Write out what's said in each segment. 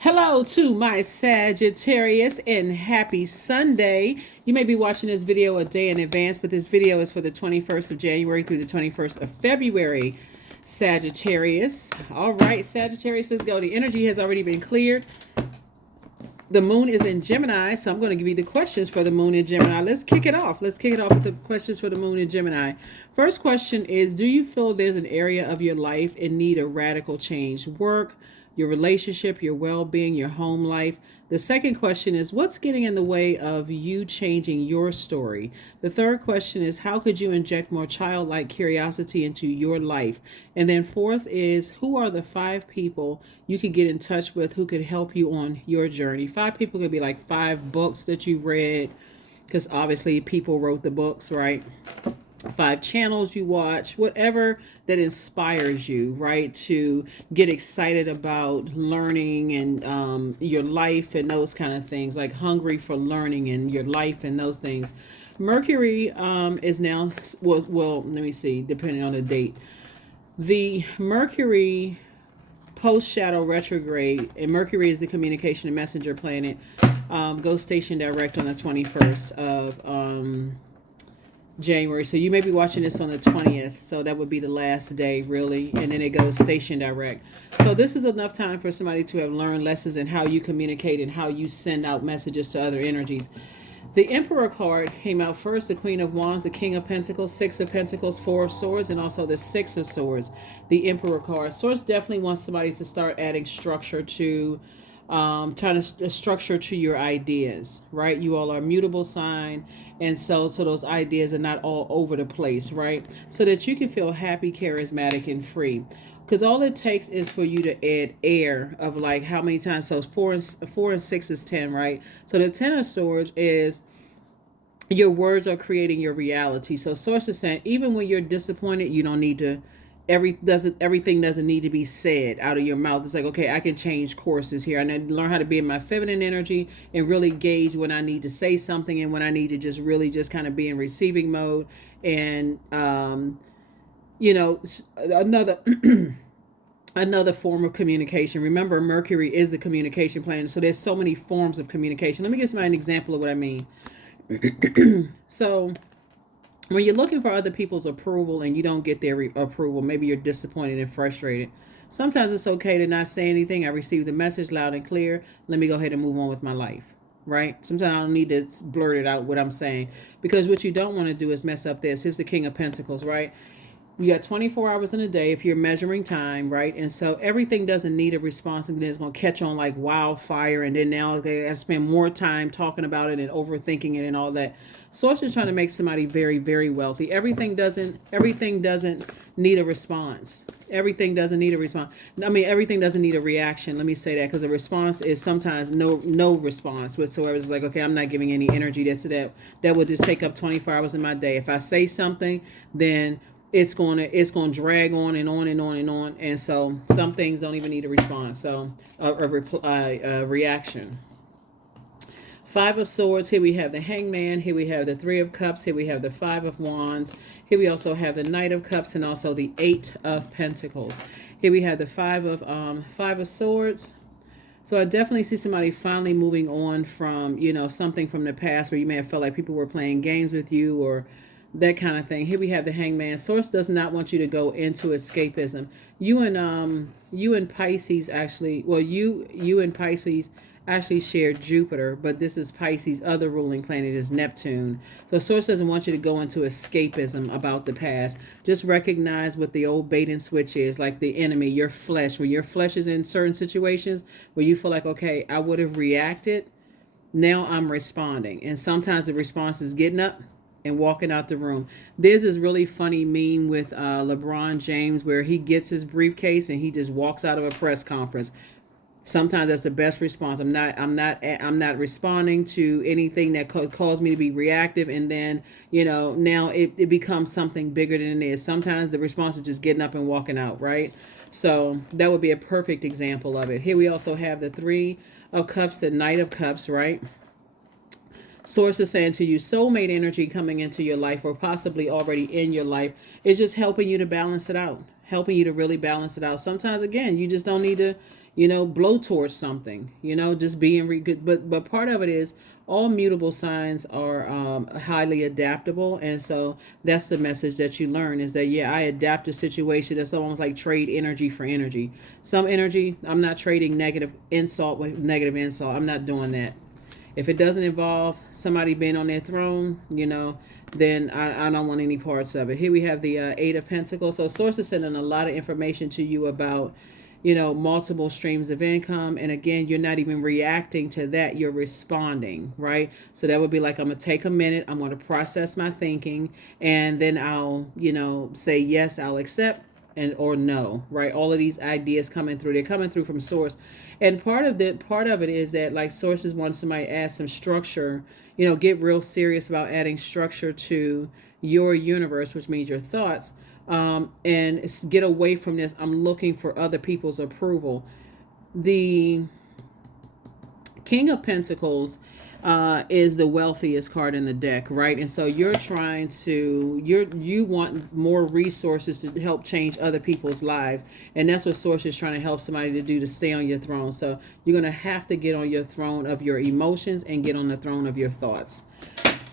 Hello to my Sagittarius and happy Sunday. You may be watching this video a day in advance, but this video is for the 21st of January through the 21st of February. Sagittarius. All right, Sagittarius, let's go. The energy has already been cleared. The moon is in Gemini, so I'm going to give you the questions for the moon in Gemini. Let's kick it off. Let's kick it off with the questions for the moon in Gemini. First question is, do you feel there's an area of your life in need of radical change? Work, your relationship, your well-being, your home life. The second question is, what's getting in the way of you changing your story? The third question is, how could you inject more childlike curiosity into your life? And then fourth is, who are the 5 people you could get in touch with who could help you on your journey? 5 people could be like 5 books that you've read, because obviously people wrote the books, right? 5 channels you watch, whatever that inspires you, right, to get excited about learning and your life and those kind of things, like hungry for learning and your life and those things. Mercury is now, well, let me see, depending on the date. The Mercury post-shadow retrograde, and Mercury is the communication and messenger planet, goes station direct on the 21st of January. So you may be watching this on the 20th. So that would be the last day, really. And then it goes station direct. So this is enough time for somebody to have learned lessons in how you communicate and how you send out messages to other energies. The Emperor card came out first, the Queen of Wands, the King of Pentacles, 6 of Pentacles, 4 of Swords, and also the 6 of Swords, the Emperor card. Source definitely wants somebody to start adding structure to trying to structure to your ideas, right? You all are a mutable sign, and so those ideas are not all over the place, right? So that you can feel happy, charismatic, and free. Because all it takes is for you to add air of like how many times. So 4 and 6 is 10, right? So the 10 of Swords is your words are creating your reality. So Source is saying even when you're disappointed, you don't need to everything doesn't need to be said out of your mouth. It's like, okay, I can change courses here. I need to learn how to be in my feminine energy and really gauge when I need to say something and when I need to just really just kind of be in receiving mode. And another another form of communication. Remember, Mercury is the communication planet, so there's so many forms of communication. Let me give somebody an example of what I mean. So when you're looking for other people's approval and you don't get their approval, maybe you're disappointed and frustrated. Sometimes it's okay to not say anything. I received the message loud and clear. Let me go ahead and move on with my life, right? Sometimes I don't need to blurt it out what I'm saying, because what you don't want to do is mess up this. Here's the King of Pentacles, right? You got 24 hours in a day if you're measuring time, right? And so everything doesn't need a response, and then it's going to catch on like wildfire, and then now they have to spend more time talking about it and overthinking it and all that. Source is trying to make somebody very, very wealthy. Everything doesn't need a response. Everything doesn't need a response. I mean, everything doesn't need a reaction. Let me say that, because a response is sometimes no response whatsoever. It's like, okay, I'm not giving any energy. That would just take up 24 hours in my day. If I say something, then it's going to drag on and on and on and on. And so some things don't even need a response. So a reaction. 5 of Swords. Here we have the Hangman. Here we have the 3 of Cups. Here we have the 5 of Wands. Here we also have the Knight of Cups and also the 8 of Pentacles. Here we have the 5 of Swords. So I definitely see somebody finally moving on from, something from the past where you may have felt like people were playing games with you or that kind of thing. Here we have the Hangman. Source does not want you to go into escapism. You and Pisces actually, well, you and Pisces actually share Jupiter, but this is Pisces' other ruling planet is Neptune. So Source doesn't want you to go into escapism about the past. Just recognize what the old bait and switch is, like the enemy, your flesh. When your flesh is in certain situations where you feel like, okay, I would have reacted, now I'm responding. And sometimes the response is getting up and walking out the room. There's this really funny meme with LeBron James where he gets his briefcase and he just walks out of a press conference. Sometimes that's the best response. I'm not responding to anything that could cause me to be reactive, and then now it becomes something bigger than it is. Sometimes the response is just getting up and walking out, right? So that would be a perfect example of it. Here we also have the 3 of Cups, the Knight of Cups, right? Source is saying to you, soulmate energy coming into your life or possibly already in your life is just helping you to balance it out, helping you to really balance it out. Sometimes, again, you just don't need to blow towards something, just being good. But part of it is all mutable signs are highly adaptable. And so that's the message that you learn is that, yeah, I adapt to situation. That's almost like trade energy for energy. Some energy, I'm not trading negative insult with negative insult. I'm not doing that. If it doesn't involve somebody being on their throne, then I don't want any parts of it. Here we have the Eight of Pentacles. So Source is sending a lot of information to you about, multiple streams of income. And again, you're not even reacting to that. You're responding, right? So that would be like, I'm going to take a minute. I'm going to process my thinking. And then I'll, say, yes, I'll accept, and or no, right? All of these ideas coming through. They're coming through from Source. And part of it is that, like, Sources want somebody to add some structure, get real serious about adding structure to your universe, which means your thoughts, and get away from this. I'm looking for other people's approval. The King of Pentacles is the wealthiest card in the deck, right? And so you're trying to, you want more resources to help change other people's lives. And that's what Source is trying to help somebody to do, to stay on your throne. So you're going to have to get on your throne of your emotions and get on the throne of your thoughts.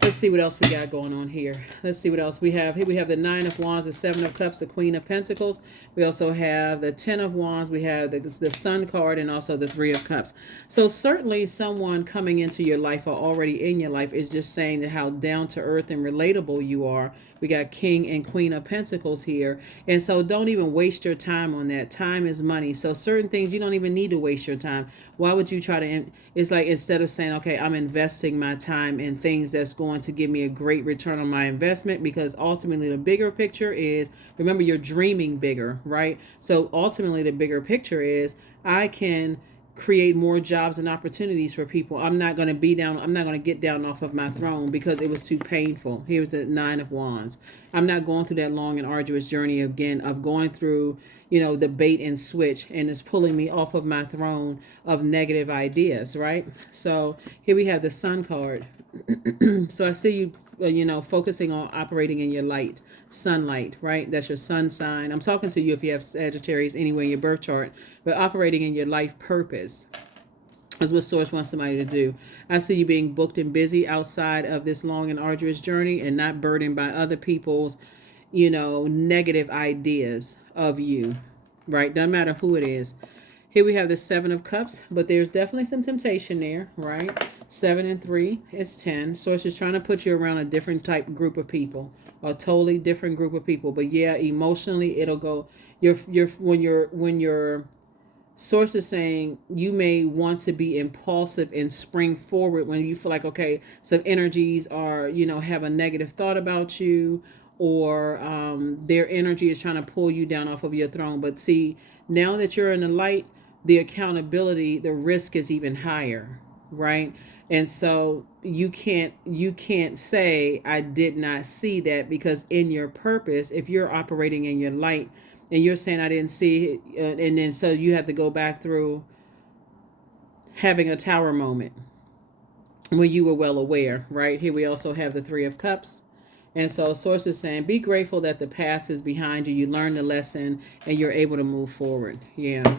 Let's see what else we got going on here. Let's see what else we have. Here we have the Nine of Wands, the Seven of Cups, the Queen of Pentacles. We also have the Ten of Wands. We have the Sun card and also the Three of Cups. So certainly someone coming into your life or already in your life is just saying that how down to earth and relatable you are. We got King and Queen of Pentacles here. And so don't even waste your time on that. Time is money. So certain things you don't even need to waste your time. Why would you try to, it's like, instead of saying, okay, I'm investing my time in things that's going to give me a great return on my investment, because ultimately the bigger picture is, remember, you're dreaming bigger, right? So ultimately the bigger picture is, I can create more jobs and opportunities for people. I'm not going to get down off of my throne because it was too painful. Here's the Nine of Wands. I'm not going through that long and arduous journey again of going through, the bait and switch, and it's pulling me off of my throne of negative ideas, right? So here we have the Sun card. So I see you, focusing on operating in your light, sunlight, right? That's your sun sign. I'm talking to you if you have Sagittarius anywhere in your birth chart, but operating in your life purpose is what Source wants somebody to do. I see you being booked and busy outside of this long and arduous journey, and not burdened by other people's, negative ideas of you, right? Doesn't matter who it is. Here we have the Seven of Cups, but there's definitely some temptation there, right? 7 and 3 is 10. Source is trying to put you around a different type group of people, a totally different group of people. But yeah, emotionally, it'll go. When your Source is saying you may want to be impulsive and spring forward when you feel like, okay, some energies are, have a negative thought about you, or their energy is trying to pull you down off of your throne. But see, now that you're in the light, the accountability, the risk is even higher, right? And so you can't say I did not see that, because in your purpose, if you're operating in your light and you're saying I didn't see it, and then so you have to go back through having a tower moment when you were well aware, right? Here we also have the Three of Cups. And so Source is saying, be grateful that the past is behind you. You learned the lesson and you're able to move forward. Yeah.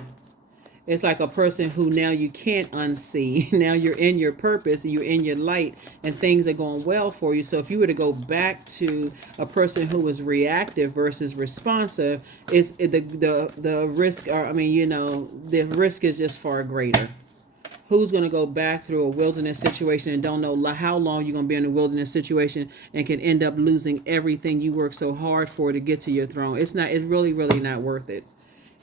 It's like a person who now you can't unsee. Now you're in your purpose and you're in your light and things are going well for you. So if you were to go back to a person who was reactive versus responsive, it's the risk, or the risk is just far greater. Who's going to go back through a wilderness situation and don't know how long you're going to be in a wilderness situation and can end up losing everything you worked so hard for to get to your throne? It's really, really not worth it.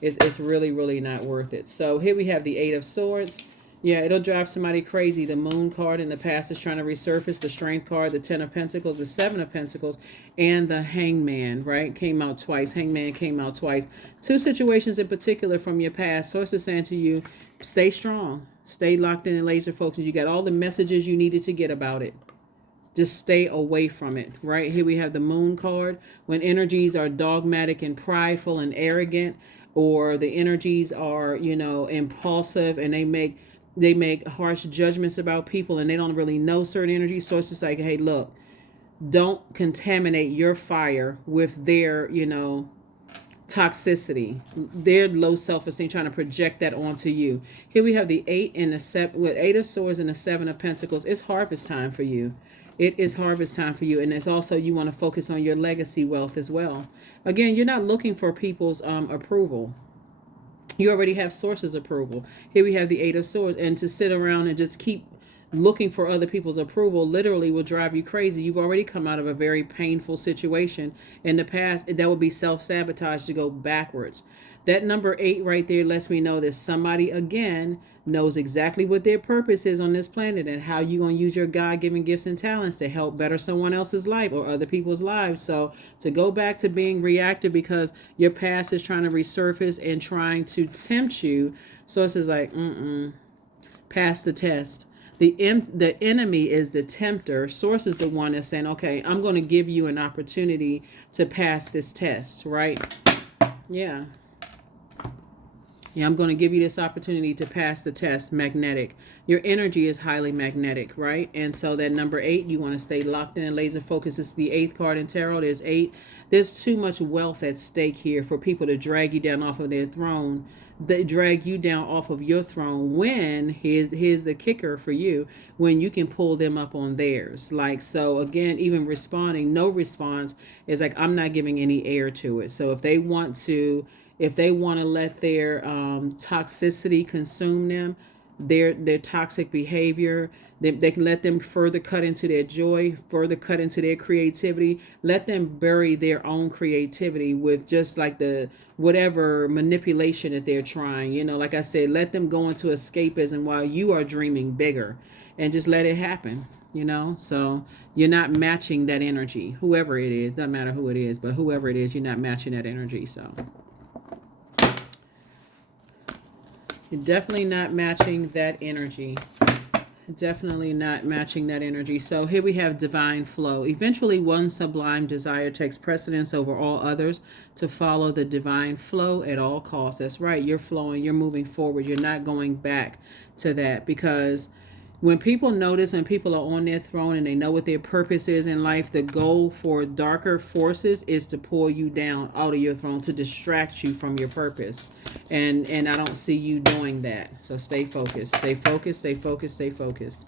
It's really, really not worth it. So here we have the Eight of Swords. Yeah, it'll drive somebody crazy. The Moon card in the past is trying to resurface. The Strength card, the Ten of Pentacles, the Seven of Pentacles, and the Hangman, right? Came out twice. Hangman came out twice. Two situations in particular from your past. Source is saying to you, stay strong. Stay locked in and laser focused. You got all the messages you needed to get about it. Just stay away from it, right? Here we have the Moon card. When energies are dogmatic and prideful and arrogant, or the energies are, impulsive, and they make harsh judgments about people and they don't really know certain energies. Sources like, hey, look, don't contaminate your fire with their, toxicity, their low self-esteem, trying to project that onto you. Here we have the 8 and the 7, with 8 of swords and the 7 of pentacles. It's harvest time for you. It is harvest time for you. And it's also, you want to focus on your legacy wealth as well. Again, you're not looking for people's approval. You already have sources approval. Here we have the 8 of swords, and to sit around and just keep looking for other people's approval literally will drive you crazy. You've already come out of a very painful situation in the past. That would be self-sabotage to go backwards. That number 8 right there lets me know that somebody, again, knows exactly what their purpose is on this planet and how you're going to use your God-given gifts and talents to help better someone else's life or other people's lives. So to go back to being reactive because your past is trying to resurface and trying to tempt you. So it's just like, pass the test. The enemy is the tempter. Source is the one that's saying, okay, I'm going to give you an opportunity to pass this test, right? Yeah. Yeah, I'm going to give you this opportunity to pass the test. Magnetic. Your energy is highly magnetic, right? And so that number 8, you want to stay locked in and laser focus. It's the 8th card in tarot. There's 8. There's too much wealth at stake here for people to drag you down off of their throne. They drag you down off of your throne when, here's the kicker for you, when you can pull them up on theirs. Like, so again, even responding, no response is like, I'm not giving any air to it. So if they want to let their toxicity consume them, their toxic behavior, they can let them further cut into their joy, further cut into their creativity. Let them bury their own creativity with just like the whatever manipulation that they're trying. You know, like I said, let them go into escapism while you are dreaming bigger, and just let it happen. You know, so you're not matching that energy. Whoever it is, doesn't matter who it is, but whoever it is, you're not matching that energy. So you're definitely not matching that energy. Definitely not matching that energy. So here we have divine flow. Eventually, one sublime desire takes precedence over all others to follow the divine flow at all costs. That's right. You're flowing. You're moving forward. You're not going back to that, because when people notice, when people are on their throne and they know what their purpose is in life, the goal for darker forces is to pull you down out of your throne, to distract you from your purpose. And I don't see you doing that. So stay focused, stay focused, stay focused, stay focused.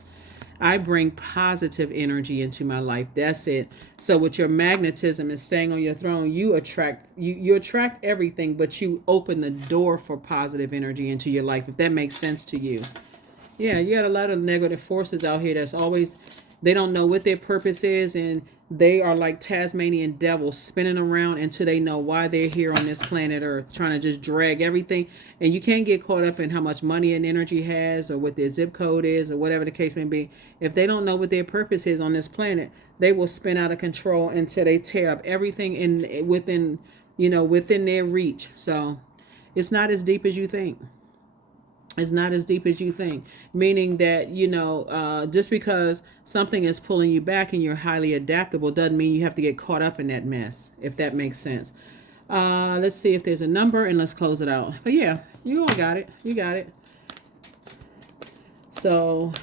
I bring positive energy into my life. That's it. So with your magnetism and staying on your throne, you attract everything, but you open the door for positive energy into your life, if that makes sense to you. Yeah, you got a lot of negative forces out here that's always, they don't know what their purpose is, and they are like Tasmanian devils spinning around until they know why they're here on this planet Earth, trying to just drag everything. And you can't get caught up in how much money and energy has, or what their zip code is, or whatever the case may be. If they don't know what their purpose is on this planet, they will spin out of control until they tear up everything within their reach. So it's not as deep as you think. It's not as deep as you think, meaning that, just because something is pulling you back and you're highly adaptable doesn't mean you have to get caught up in that mess, if that makes sense. Let's see if there's a number, and let's close it out. But yeah, you all got it. You got it. So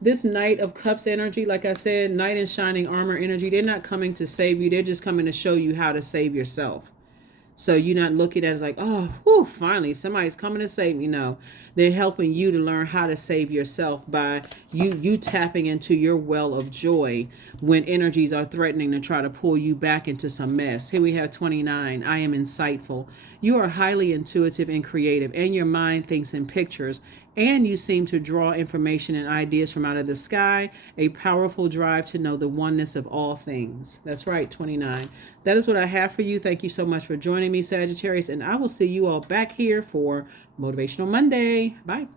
this Knight of Cups energy, like I said, Knight in shining armor energy, they're not coming to save you. They're just coming to show you how to save yourself. So you're not looking at it as like, oh, whew, finally somebody's coming to save me. No, they're helping you to learn how to save yourself by you tapping into your well of joy when energies are threatening to try to pull you back into some mess. Here we have 29. I am insightful. You are highly intuitive and creative, and your mind thinks in pictures, and you seem to draw information and ideas from out of the sky, a powerful drive to know the oneness of all things. That's right, 29. That is what I have for you. Thank you so much for joining me, Sagittarius, and I will see you all back here for Motivational Monday. Bye.